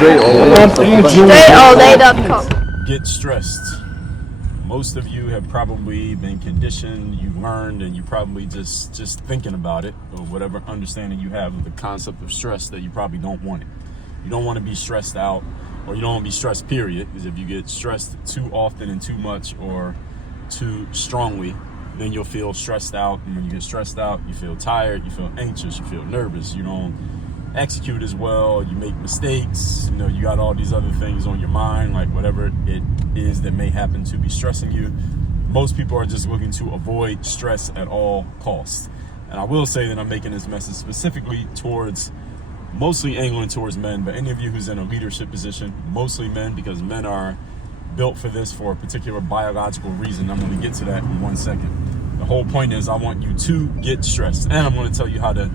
StrayAllDay.com. Get stressed. Most of you have probably been conditioned, you've learned, and you probably just thinking about it, or whatever understanding you have of the concept of stress, that you probably don't want it. You don't want to be stressed out, or you don't want to be stressed, period, because if you get stressed too often and too much or too strongly, then you'll feel stressed out. And when you get stressed out, you feel tired, you feel anxious, you feel nervous, you don't execute as well, you make mistakes, you got all these other things on your mind, like whatever it is that may happen to be stressing you. Most people are just looking to avoid stress at all costs. And I will say that I'm making this message specifically towards, mostly angling towards men, but any of you who's in a leadership position, mostly men, because men are built for this for a particular biological reason. I'm going to get to that in 1 second. The whole point is I want you to get stressed, and I'm going to tell you how to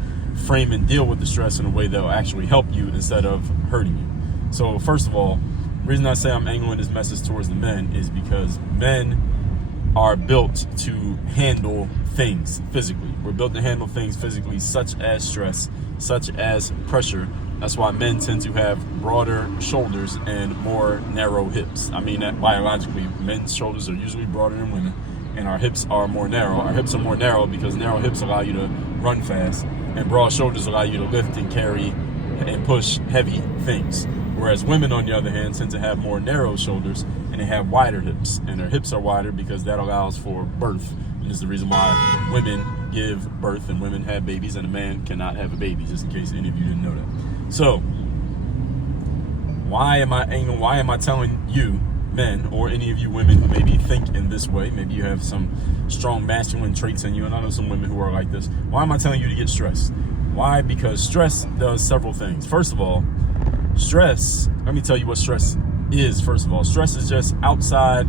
frame and deal with the stress in a way that will actually help you instead of hurting you. So first of all, the reason I say I'm angling this message towards the men is because men are built to handle things physically. We're built to handle things physically, such as stress, such as pressure. That's why men tend to have broader shoulders and more narrow hips. I mean that biologically, men's shoulders are usually broader than women, and our hips are more narrow. Our hips are more narrow because narrow hips allow you to run fast, and broad shoulders allow you to lift and carry and push heavy things. Whereas women, on the other hand, tend to have more narrow shoulders and they have wider hips. And their hips are wider because that allows for birth. And is the reason why women give birth and women have babies and a man cannot have a baby, just in case any of you didn't know that. So, why am I telling you, men, or any of you women who maybe think in this way, maybe you have some strong masculine traits in you, and I know some women who are like this. Why am I telling you to get stressed? Why? Because stress does several things. First of all, stress, let me tell you what stress is. First of all, stress is just outside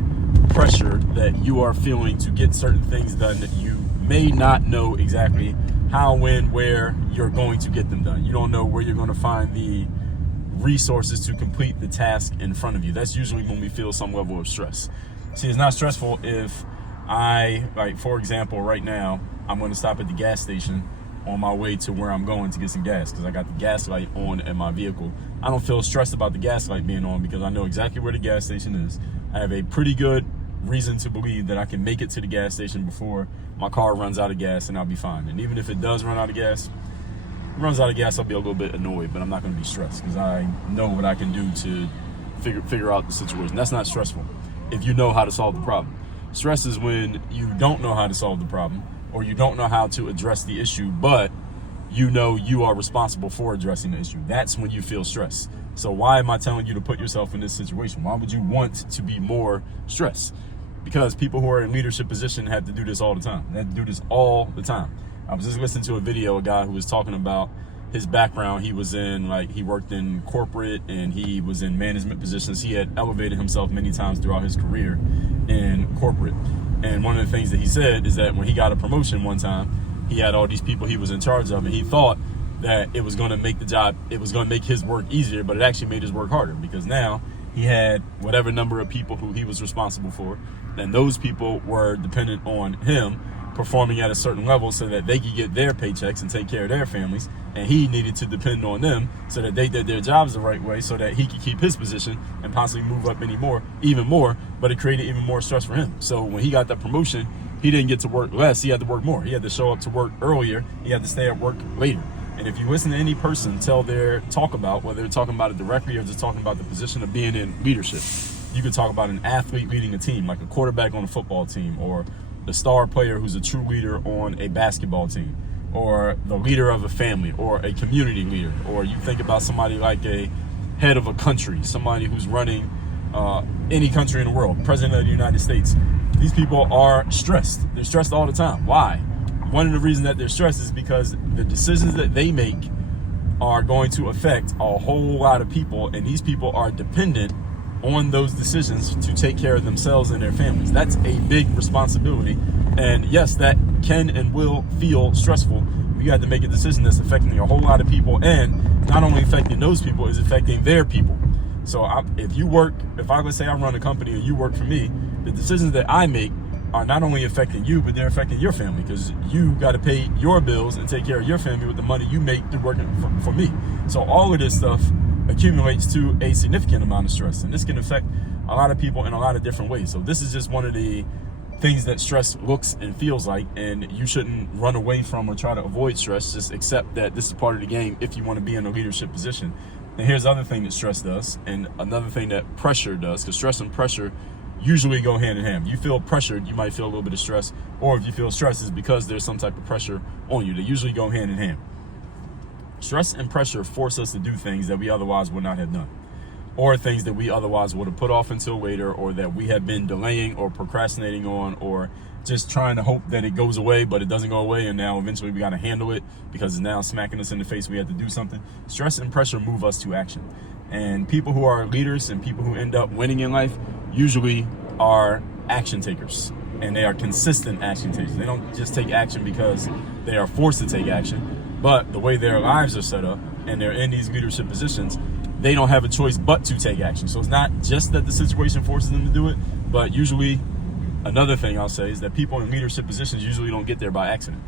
pressure that you are feeling to get certain things done that you may not know exactly how, when, where you're going to get them done. You don't know where you're going to find the resources to complete the task in front of you. That's usually when we feel some level of stress. See, it's not stressful if for example, right now, I'm going to stop at the gas station on my way to where I'm going to get some gas because I got the gas light on in my vehicle. I don't feel stressed about the gas light being on because I know exactly where the gas station is. I have a pretty good reason to believe that I can make it to the gas station before my car runs out of gas, and I'll be fine. And even if it does run out of gas, I'll be a little bit annoyed, but I'm not going to be stressed because I know what I can do to figure out the situation. That's not stressful if you know how to solve the problem. Stress is when you don't know how to solve the problem, or you don't know how to address the issue, but you know you are responsible for addressing the issue. That's when you feel stressed. So why am I telling you to put yourself in this situation? Why would you want to be more stressed? Because people who are in leadership position have to do this all the time. They have to do this all the time. I was just listening to a video, a guy who was talking about his background. He was he worked in corporate and he was in management positions. He had elevated himself many times throughout his career in corporate. And one of the things that he said is that when he got a promotion one time, he had all these people he was in charge of, and he thought that it was going to make his work easier, but it actually made his work harder because now he had whatever number of people who he was responsible for, and those people were dependent on him performing at a certain level so that they could get their paychecks and take care of their families, and he needed to depend on them so that they did their jobs the right way so that he could keep his position and possibly move up even more, but it created even more stress for him. So when he got that promotion, he didn't get to work less, he had to work more. He had to show up to work earlier, he had to stay at work later. And if you listen to any person tell their talk about, whether they're talking about it directly or just talking about the position of being in leadership, you could talk about an athlete leading a team, like a quarterback on a football team, or the star player who's a true leader on a basketball team, or the leader of a family, or a community leader, or you think about somebody like a head of a country, somebody who's running any country in the world, president of the United States. These people are stressed. They're stressed all the time. Why? One of the reasons that they're stressed is because the decisions that they make are going to affect a whole lot of people, and these people are dependent on those decisions to take care of themselves and their families. That's a big responsibility, and yes, that can and will feel stressful. You have to make a decision that's affecting a whole lot of people, and not only affecting those people, it's affecting their people. So let's say I run a company and you work for me, the decisions that I make are not only affecting you, but they're affecting your family, because you got to pay your bills and take care of your family with the money you make through working for me. So all of this stuff accumulates to a significant amount of stress. And this can affect a lot of people in a lot of different ways. So this is just one of the things that stress looks and feels like, and you shouldn't run away from or try to avoid stress. Just accept that this is part of the game if you want to be in a leadership position. And here's the other thing that stress does, and another thing that pressure does, because stress and pressure usually go hand in hand. You feel pressured, you might feel a little bit of stress, or if you feel stress, it's because there's some type of pressure on you. They usually go hand in hand. Stress and pressure force us to do things that we otherwise would not have done, or things that we otherwise would have put off until later, or that we have been delaying or procrastinating on, or just trying to hope that it goes away, but it doesn't go away, and now eventually we got to handle it because it's now smacking us in the face. We have to do something. Stress and pressure move us to action. And people who are leaders and people who end up winning in life usually are action takers, and they are consistent action takers. They don't just take action because they are forced to take action, but the way their lives are set up and they're in these leadership positions, they don't have a choice but to take action. So it's not just that the situation forces them to do it, but usually, another thing I'll say is that people in leadership positions usually don't get there by accident.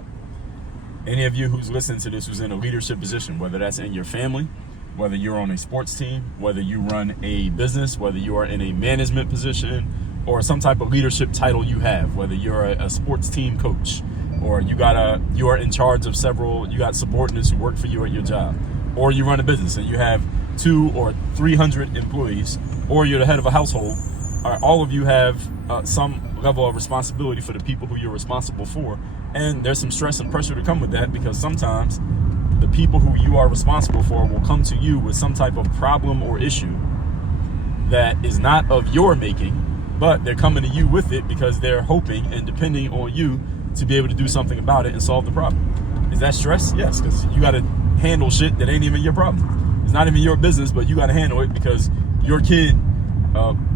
Any of you who's listening to this who's in a leadership position, whether that's in your family, whether you're on a sports team, whether you run a business, whether you are in a management position, or some type of leadership title you have, whether you're a sports team coach, or you are in charge of you got subordinates who work for you at your job, or you run a business and you have 200 or 300 employees, or you're the head of a household. All of you have some level of responsibility for the people who you're responsible for, and there's some stress and pressure to come with that, because sometimes the people who you are responsible for will come to you with some type of problem or issue that is not of your making, but they're coming to you with it because they're hoping and depending on you to be able to do something about it and solve the problem. Is that stress? Yes, because you got to handle shit that ain't even your problem. It's not even your business, but you got to handle it because your kid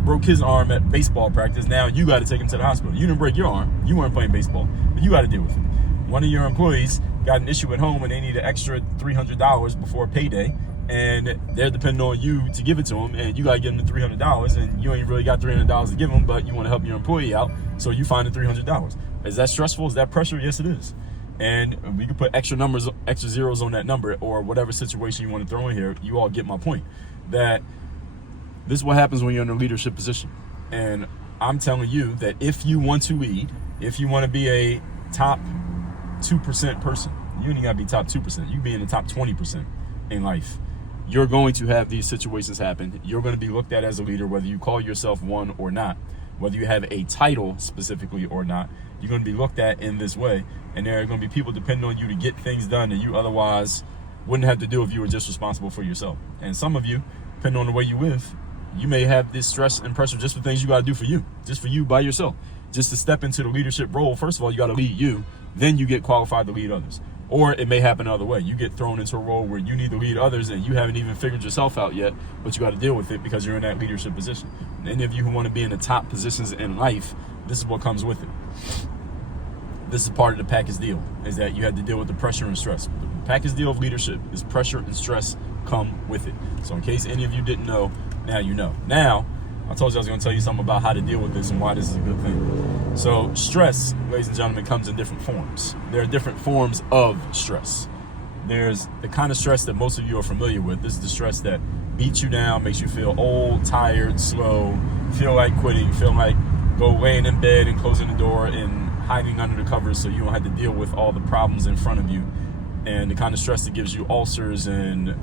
broke his arm at baseball practice. Now you got to take him to the hospital. You didn't break your arm. You weren't playing baseball, but you got to deal with it. One of your employees got an issue at home and they need an extra $300 before payday, and they're depending on you to give it to them, and you got to give them the $300, and you ain't really got $300 to give them, but you want to help your employee out, so you find the $300. Is that stressful? Is that pressure? Yes, it is. And we can put extra zeros on that number, or whatever situation you want to throw in here. You all get my point. That this is what happens when you're in a leadership position. And I'm telling you that if you want to lead, if you want to be a top 2% person, you ain't got to be top 2%. You be in the top 20% in life. You're going to have these situations happen. You're going to be looked at as a leader, whether you call yourself one or not, whether you have a title specifically or not. You're going to be looked at in this way. And there are going to be people depending on you to get things done that you otherwise wouldn't have to do if you were just responsible for yourself. And some of you, depending on the way you live, you may have this stress and pressure just for things you got to do for you, just for you by yourself. Just to step into the leadership role, first of all, you got to lead you, then you get qualified to lead others. Or it may happen the other way. You get thrown into a role where you need to lead others and you haven't even figured yourself out yet, but you got to deal with it because you're in that leadership position. And any of you who want to be in the top positions in life, this is what comes with it. This is part of the package deal, is that you have to deal with the pressure and stress. The package deal of leadership is pressure and stress come with it. So in case any of you didn't know, now you know. Now, I told you I was going to tell you something about how to deal with this and why this is a good thing. So stress, ladies and gentlemen, comes in different forms. There are different forms of stress. There's the kind of stress that most of you are familiar with. This is the stress that beats you down, makes you feel old, tired, slow, feel like quitting, feel like go laying in bed and closing the door and hiding under the covers so you don't have to deal with all the problems in front of you. And the kind of stress that gives you ulcers and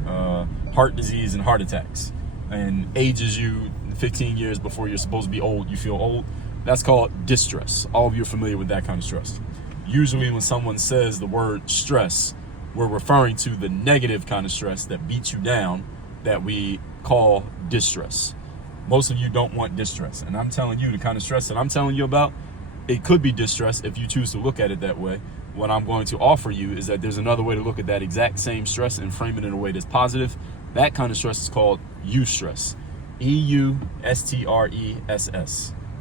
heart disease and heart attacks and ages you 15 years before you're supposed to be old. You feel old. That's called distress. All of you are familiar with that kind of stress. Usually when someone says the word stress, we're referring to the negative kind of stress that beats you down that we call distress. Most of you don't want distress. And I'm telling you, the kind of stress that I'm telling you about, it could be distress if you choose to look at it that way. What I'm going to offer you is that there's another way to look at that exact same stress and frame it in a way that's positive. That kind of stress is called eustress. EUSTRESS.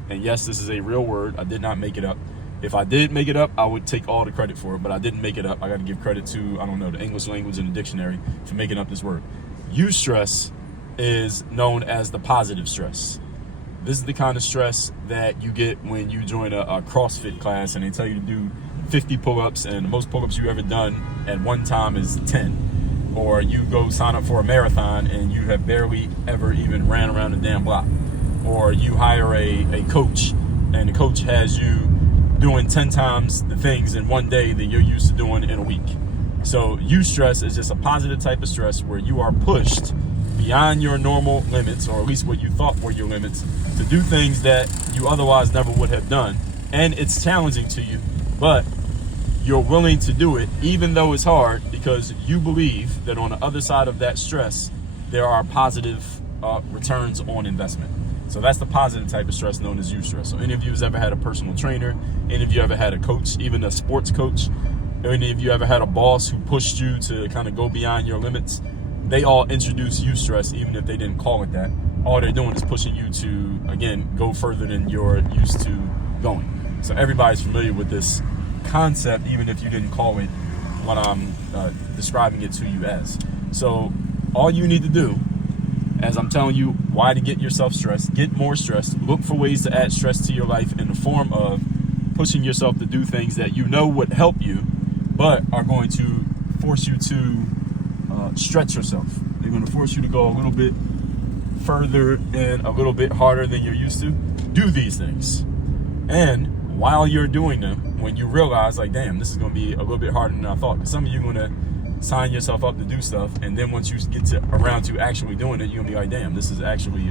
And yes, this is a real word. I did not make it up. If I did make it up, I would take all the credit for it, but I didn't make it up. I got to give credit to, the English language and the dictionary for making up this word. Eustress is known as the positive stress. This is the kind of stress that you get when you join a CrossFit class and they tell you to do 50 pull-ups, and the most pull-ups you've ever done at one time is 10. or you go sign up for a marathon and you have barely ever even ran around the damn block, or you hire a coach and the coach has you doing 10 times the things in one day that you're used to doing in a week. So eustress is just a positive type of stress where you are pushed beyond your normal limits, or at least what you thought were your limits, to do things that you otherwise never would have done. And it's challenging to you, but you're willing to do it even though it's hard, because you believe that on the other side of that stress, there are positive returns on investment. So that's the positive type of stress known as eustress. So any of you has ever had a personal trainer, any of you ever had a coach, even a sports coach, any of you ever had a boss who pushed you to kind of go beyond your limits, they all introduce eustress, even if they didn't call it that. All they're doing is pushing you to, again, go further than you're used to going. So everybody's familiar with this concept, even if you didn't call it what I'm describing it to you as. So all you need to do, as I'm telling you why to get yourself stressed, get more stressed, look for ways to add stress to your life in the form of pushing yourself to do things that you know would help you, but are going to force you to stretch yourself. They're going to force you to go a little bit further and a little bit harder than you're used to. Do these things. And while you're doing them, when you realize, like, damn, this is going to be a little bit harder than I thought, because some of you are going to sign yourself up to do stuff, and then once you get around to actually doing it, you're going to be like, damn, this is actually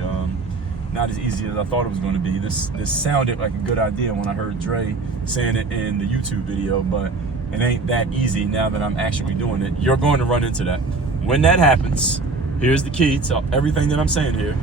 not as easy as I thought it was going to be. This sounded like a good idea when I heard Dre saying it in the YouTube video, but it ain't that easy now that I'm actually doing it. You're going to run into that. When that happens, here's the key to everything that I'm saying here,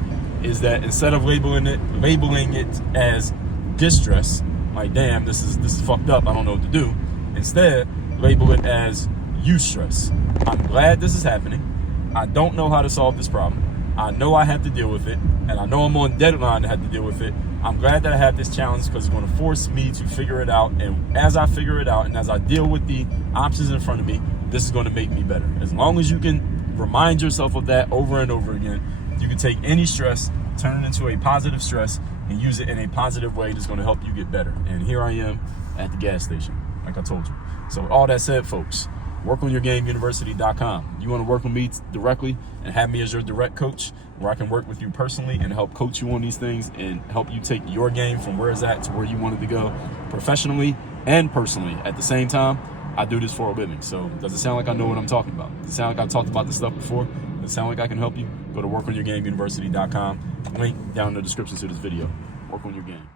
is that instead of labeling it as distress, like, damn, this is fucked up, I don't know what to do, instead label it as eustress. I'm glad this is happening. I don't know how to solve this problem. I know I have to deal with it, and I know I'm on deadline to have to deal with it. I'm glad that I have this challenge because it's going to force me to figure it out, and as I figure it out and as I deal with the options in front of me, this is going to make me better. As long as you can remind yourself of that over and over again, you can take any stress, turn it into a positive stress, and use it in a positive way that's going to help you get better. And here I am at the gas station, like I told you. So with all that said, folks, workonyourgameuniversity.com. You want to work with me directly and have me as your direct coach, where I can work with you personally and help coach you on these things and help you take your game from where it's at to where you want it to go, professionally and personally at the same time. I do this for a living. So does it sound like I know what I'm talking about? Does it sound like I've talked about this stuff before? Does it sound like I can help you? Go to workonyourgameuniversity.com. Link down in the description to this video. Work on your game.